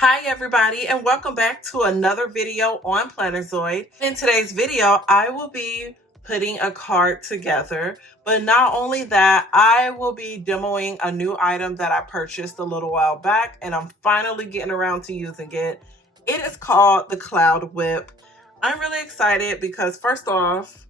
Hi everybody, and welcome back to another video on Plannerzoid. In today's video, I will be putting a card together, but not only that, I will be demoing a new item that I purchased a little while back, and I'm finally getting around to using it. It is called the Cloud Whip. I'm really excited because first off,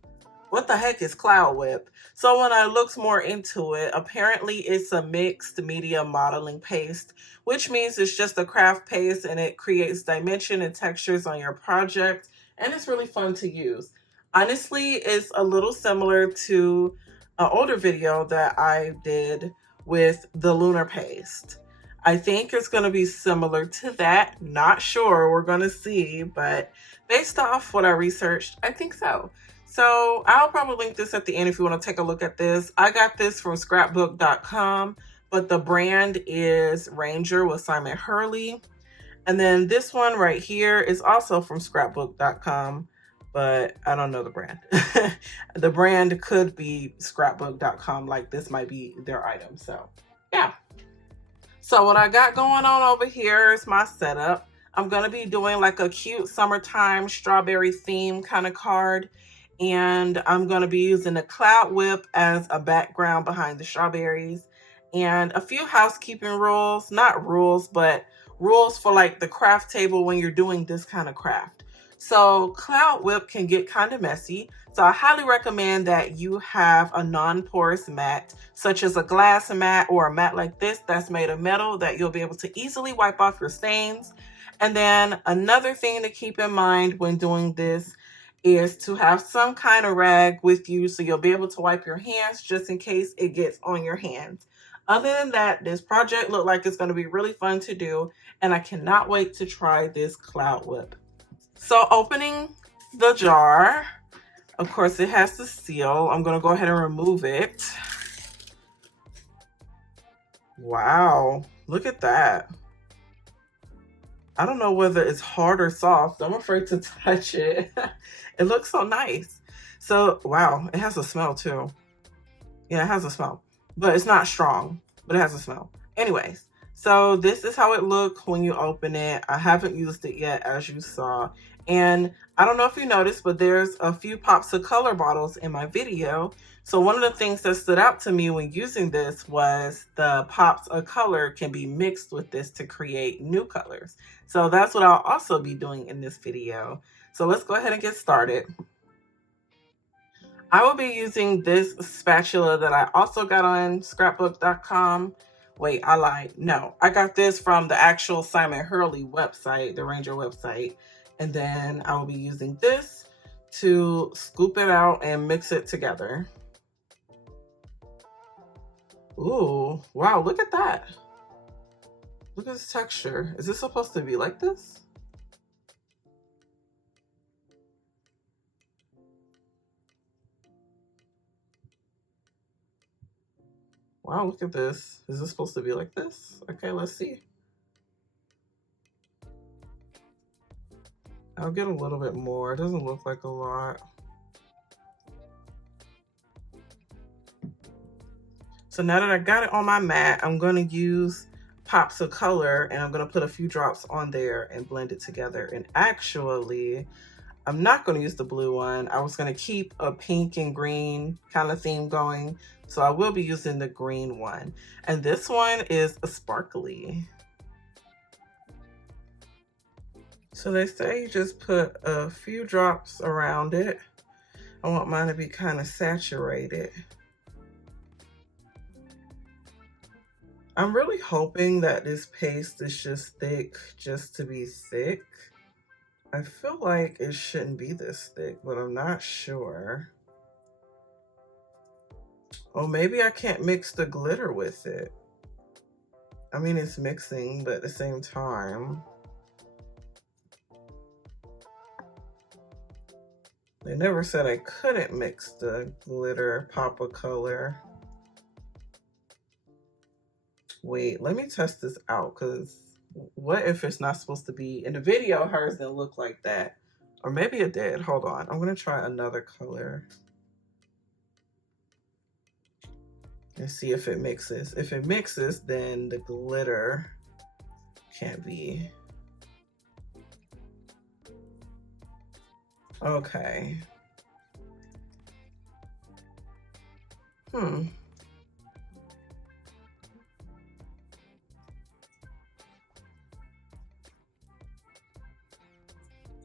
what the heck is Cloud Whip? So when I looked more into it, apparently it's a mixed media modeling paste, which means it's just a craft paste and it creates dimension and textures on your project, and it's really fun to use. Honestly, it's a little similar to an older video that I did with the lunar paste. I think it's going to be similar to that. Not sure, we're going to see, but based off what I researched, I think so. So I'll probably link this at the end if you want to take a look at this. I got this from scrapbook.com, but the brand is Ranger with Simon Hurley. And then this one right here is also from scrapbook.com, but I don't know the brand. The brand could be scrapbook.com, like this might be their item. So yeah. So what I got going on over here is my setup. I'm going to be doing like a cute summertime strawberry theme kind of card. And I'm going to be using the Cloud Whip as a background behind the strawberries. And a few housekeeping rules, not rules, but rules for like the craft table when you're doing this kind of craft. So Cloud Whip can get kind of messy. So I highly recommend that you have a non-porous mat, such as a glass mat or a mat like this that's made of metal that you'll be able to easily wipe off your stains. And then another thing to keep in mind when doing this is to have some kind of rag with you so you'll be able to wipe your hands just in case it gets on your hands. Other than that, this project looked like it's going to be really fun to do, and I cannot wait to try this Cloud Whip. So opening the jar, of course it has the seal. I'm going to go ahead and remove it. Wow, look at that. I don't know whether it's hard or soft. I'm afraid to touch it. It looks so nice. So, wow, it has a smell too. Yeah, it has a smell, but it's not strong, but it has a smell. Anyways, so this is how it looks when you open it. I haven't used it yet, as you saw. And I don't know if you noticed, but there's a few pops of color bottles in my video. So one of the things that stood out to me when using this was the pops of color can be mixed with this to create new colors. So that's what I'll also be doing in this video. So let's go ahead and get started. I will be using this spatula that I also got on scrapbook.com. Wait, I lied. No, I got this from the actual Simon Hurley website, the Ranger website. And then I will be using this to scoop it out and mix it together. Ooh, wow, look at that. Look at this texture. Is this supposed to be like this? Wow, look at this. Is this supposed to be like this? Okay, let's see. I'll get a little bit more. It doesn't look like a lot. So now that I got it on my mat, I'm going to use pops of color and I'm going to put a few drops on there and blend it together. And actually, I'm not going to use the blue one. I was going to keep a pink and green kind of theme going. So I will be using the green one. And this one is a sparkly. So they say you just put a few drops around it. I want mine to be kind of saturated. I'm really hoping that this paste is just thick just to be thick. I feel like it shouldn't be this thick, but I'm not sure. Oh, maybe I can't mix the glitter with it. I mean, it's mixing, but at the same time, they never said I couldn't mix the glitter pop of color. Wait, let me test this out, because what if it's not supposed to be? In the video, hers didn't look like that. Or maybe it did. Hold on. I'm going to try another color and see if it mixes. If it mixes, then the glitter can't be Okay.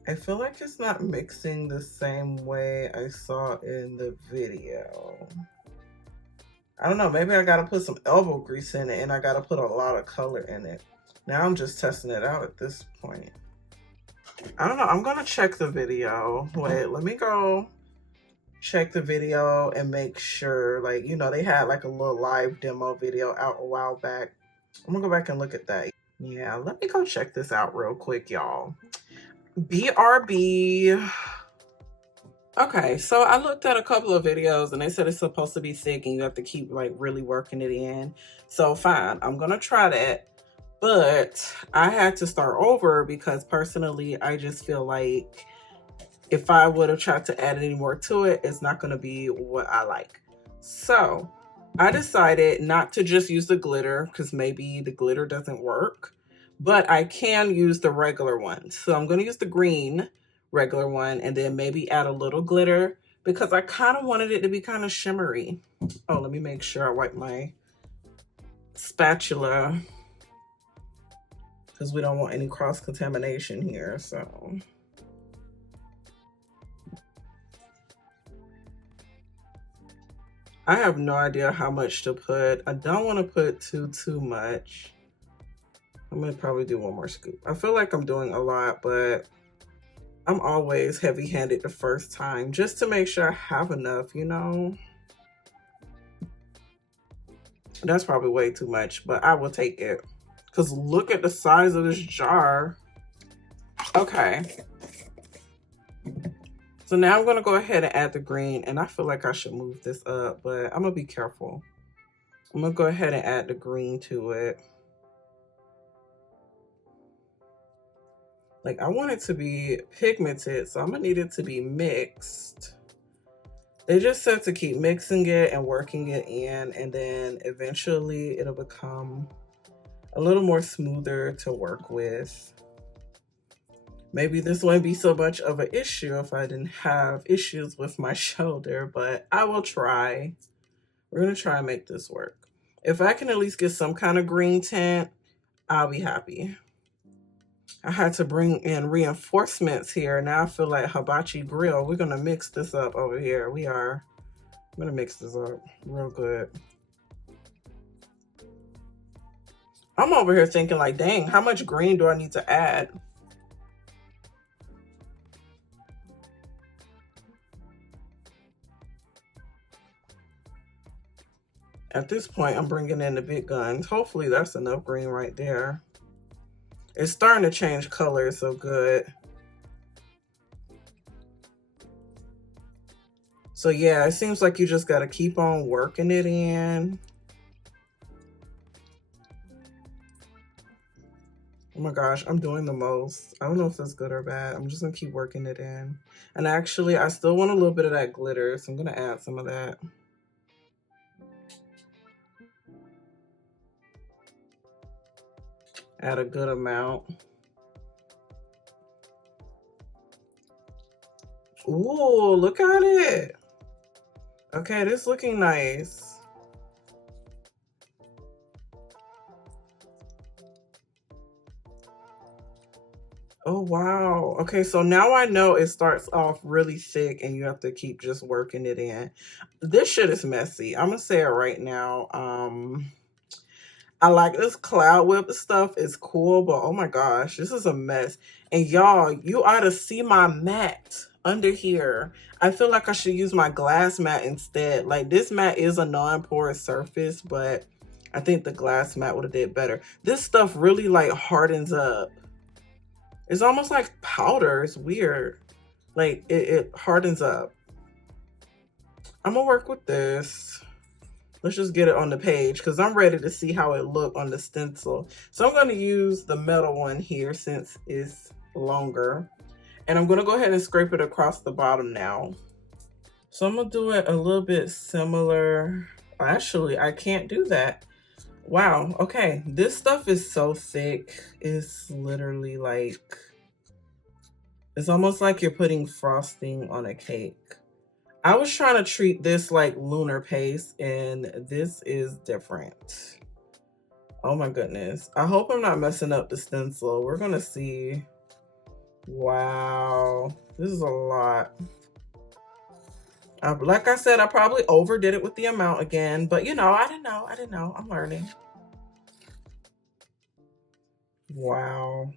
I feel like it's not mixing the same way I saw in the video. I don't know, maybe I gotta put some elbow grease in it and I gotta put a lot of color in it. Now I'm just testing it out at this point. I don't know, I'm gonna check the video. Wait, let me go check the video and make sure, like, you know, they had like a little live demo video out a while back. I'm gonna go back and look at that. Yeah, let me go check this out real quick, y'all. BRB. Okay, so I looked at a couple of videos and they said it's supposed to be thick and you have to keep like really working it in. So fine, I'm gonna try that. But I had to start over because personally, I just feel like if I would have tried to add any more to it, it's not gonna be what I like. So I decided not to just use the glitter because maybe the glitter doesn't work, but I can use the regular one. So I'm gonna use the green regular one and then maybe add a little glitter because I kind of wanted it to be kind of shimmery. Oh, let me make sure I wipe my spatula because we don't want any cross contamination here. So I have no idea how much to put. I don't want to put too much. I'm gonna probably do one more scoop. I feel like I'm doing a lot, but I'm always heavy-handed the first time just to make sure I have enough, you know? That's probably way too much, but I will take it. Because look at the size of this jar. Okay. So now I'm going to go ahead and add the green, and I feel like I should move this up, but I'm going to be careful. I'm going to go ahead and add the green to it. Like, I want it to be pigmented, so I'm gonna need it to be mixed. They just said to keep mixing it and working it in, and then eventually it'll become a little more smoother to work with. Maybe this wouldn't be so much of an issue if I didn't have issues with my shoulder, but I will try. We're gonna try and make this work. If I can at least get some kind of green tint, I'll be happy. I had to bring in reinforcements here. Now I feel like hibachi grill. We're gonna mix this up over here. I'm gonna mix this up real good. I'm over here thinking like, dang, how much green do I need to add? At this point, I'm bringing in the big guns. Hopefully that's enough green right there. It's starting to change color, so good. So yeah, it seems like you just gotta keep on working it in. Oh my gosh, I'm doing the most. I don't know if that's good or bad. I'm just gonna keep working it in. And actually, I still want a little bit of that glitter, so I'm gonna add some of that. Add a good amount. Ooh, look at it. Okay, this is looking nice. Oh, wow. Okay, so now I know it starts off really thick and you have to keep just working it in. This shit is messy. I'm gonna say it right now. I like this cloud whip stuff. It's cool, but oh my gosh, this is a mess. And y'all, you ought to see my mat under here. I feel like I should use my glass mat instead. Like, this mat is a non-porous surface, but I think the glass mat would have did better. This stuff really like hardens up. It's almost like powder. It's weird. Like, it hardens up. I'm gonna work with this. Let's just get it on the page because I'm ready to see how it look on the stencil. So I'm going to use the metal one here since it's longer. And I'm going to go ahead and scrape it across the bottom now. So I'm going to do it a little bit similar. Actually, I can't do that. Wow. Okay. This stuff is so thick. It's literally like It's almost like you're putting frosting on a cake. I was trying to treat this like lunar paste, and this is different. Oh my goodness. I hope I'm not messing up the stencil. We're gonna see. Wow, this is a lot. Like I said, I probably overdid it with the amount again, but you know, I didn't know. I'm learning. Wow.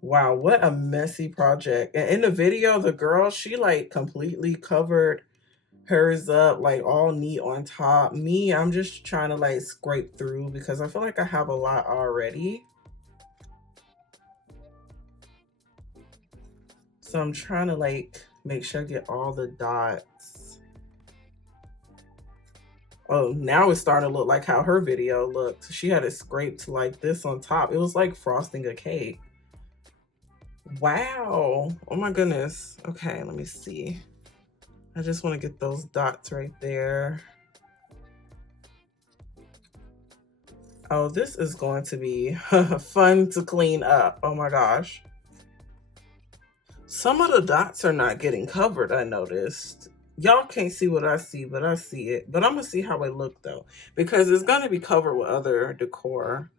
Wow, what a messy project. And in the video, the girl, she like completely covered hers up, like all neat on top. Me, I'm just trying to like scrape through because I feel like I have a lot already. So I'm trying to like make sure I get all the dots. Oh, now it's starting to look like how her video looked. She had it scraped like this on top. It was like frosting a cake. Wow. Oh my goodness. Okay, let me see. I just want to get those dots right there. Oh, this is going to be fun to clean up. Oh my gosh. Some of the dots are not getting covered, I noticed. Y'all can't see what I see, but I see it. But I'm going to see how it look though, because it's going to be covered with other decor.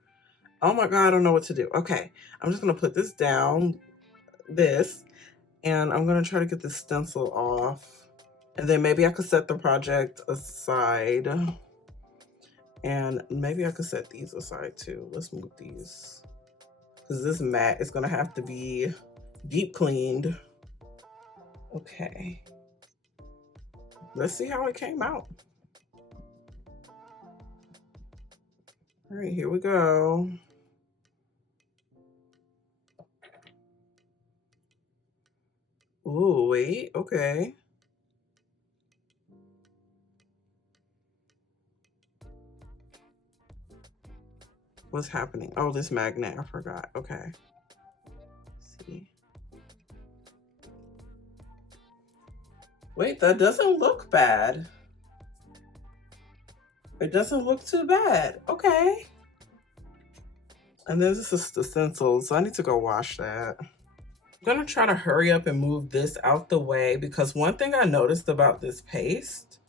Oh my God, I don't know what to do. Okay, I'm just going to put this down, and I'm going to try to get the stencil off. And then maybe I could set the project aside. And maybe I could set these aside too. Let's move these. Because this mat is going to have to be deep cleaned. Okay. Let's see how it came out. All right, here we go. Ooh, wait, okay. What's happening? Oh, this magnet, I forgot. Okay. Let's see. Wait, that doesn't look bad. It doesn't look too bad. Okay. And then this is the stencil, so I need to go wash that. I'm gonna try to hurry up and move this out the way because one thing I noticed about this paste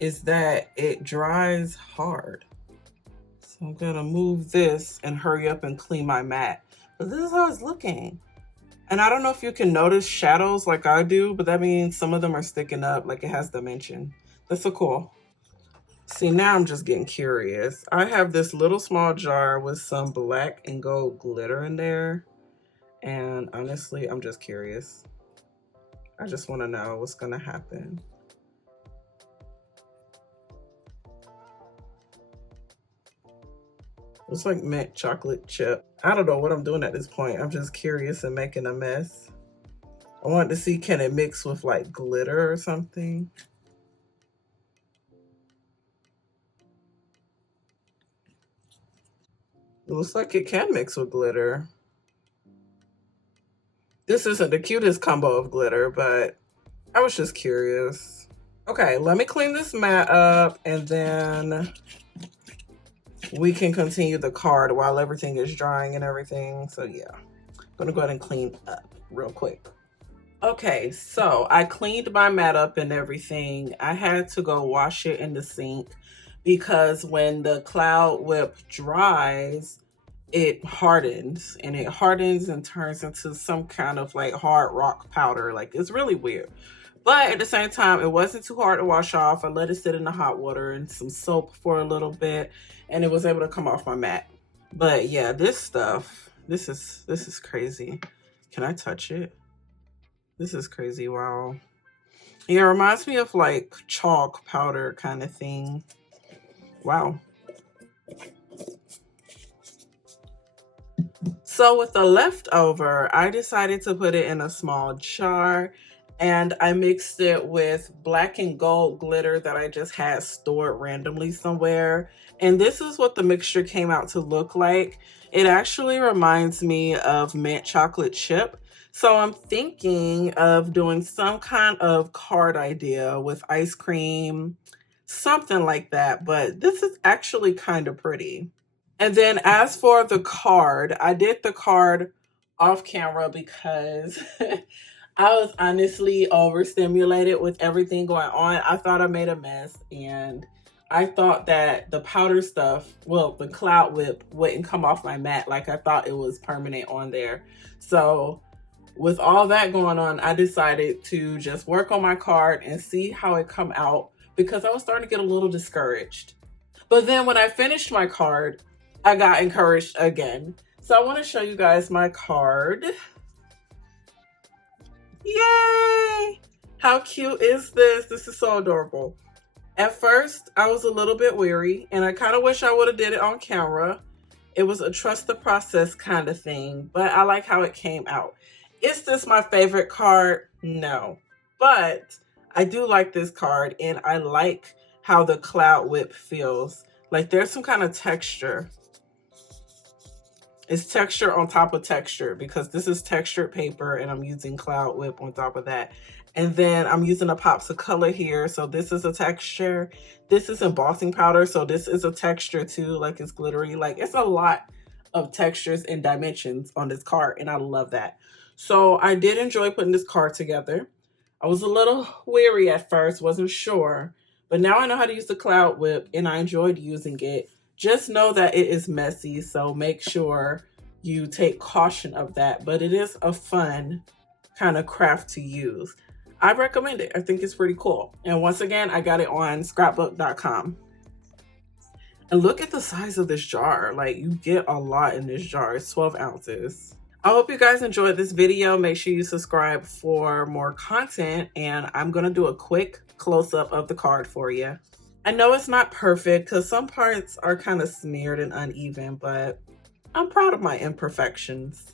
is that it dries hard. So I'm gonna move this and hurry up and clean my mat. But this is how it's looking. And I don't know if you can notice shadows like I do, but that means some of them are sticking up, like it has dimension. That's so cool. See, now I'm just getting curious. I have this little small jar with some black and gold glitter in there. And honestly, I'm just curious. I just want to know what's going to happen. Looks like mint chocolate chip. I don't know what I'm doing at this point. I'm just curious and making a mess. I wanted to see, can it mix with like glitter or something? It looks like it can mix with glitter. This isn't the cutest combo of glitter, but I was just curious. Okay, let me clean this mat up and then we can continue the card while everything is drying and everything. So yeah, I'm gonna go ahead and clean up real quick. Okay, so I cleaned my mat up and everything. I had to go wash it in the sink because when the cloud whip dries, it hardens and turns into some kind of like hard rock powder. Like it's really weird. But at the same time, it wasn't too hard to wash off. I let it sit in the hot water and some soap for a little bit and it was able to come off my mat. But yeah, this stuff, this is crazy. Can I touch it? This is crazy. Wow. Yeah, it reminds me of like chalk powder kind of thing. Wow. So with the leftover, I decided to put it in a small jar and I mixed it with black and gold glitter that I just had stored randomly somewhere. And this is what the mixture came out to look like. It actually reminds me of mint chocolate chip. So I'm thinking of doing some kind of card idea with ice cream, something like that. But this is actually kind of pretty. And then as for the card, I did the card off camera because I was honestly overstimulated with everything going on. I thought I made a mess, and I thought that the powder stuff, well, the cloud whip wouldn't come off my mat. Like I thought it was permanent on there. So with all that going on, I decided to just work on my card and see how it come out because I was starting to get a little discouraged. But then when I finished my card, I got encouraged again. So I want to show you guys my card. Yay! How cute is this? This is so adorable. At first, I was a little bit weary, and I kind of wish I would have did it on camera. It was a trust the process kind of thing, but I like how it came out. Is this my favorite card? No. But I do like this card, and I like how the cloud whip feels. Like there's some kind of texture. It's texture on top of texture because this is textured paper and I'm using cloud whip on top of that. And then I'm using a pops of color here. So this is a texture. This is embossing powder. So this is a texture too, like it's glittery. Like it's a lot of textures and dimensions on this card, and I love that. So I did enjoy putting this card together. I was a little weary at first, wasn't sure, but now I know how to use the cloud whip and I enjoyed using it. Just know that it is messy, so make sure you take caution of that, but it is a fun kind of craft to use. I recommend it. I think it's pretty cool. And once again, I got it on scrapbook.com. And look at the size of this jar. Like you get a lot in this jar. It's 12 ounces. I hope you guys enjoyed this video. Make sure you subscribe for more content, and I'm going to do a quick close-up of the card for you. I know it's not perfect because some parts are kind of smeared and uneven, but I'm proud of my imperfections.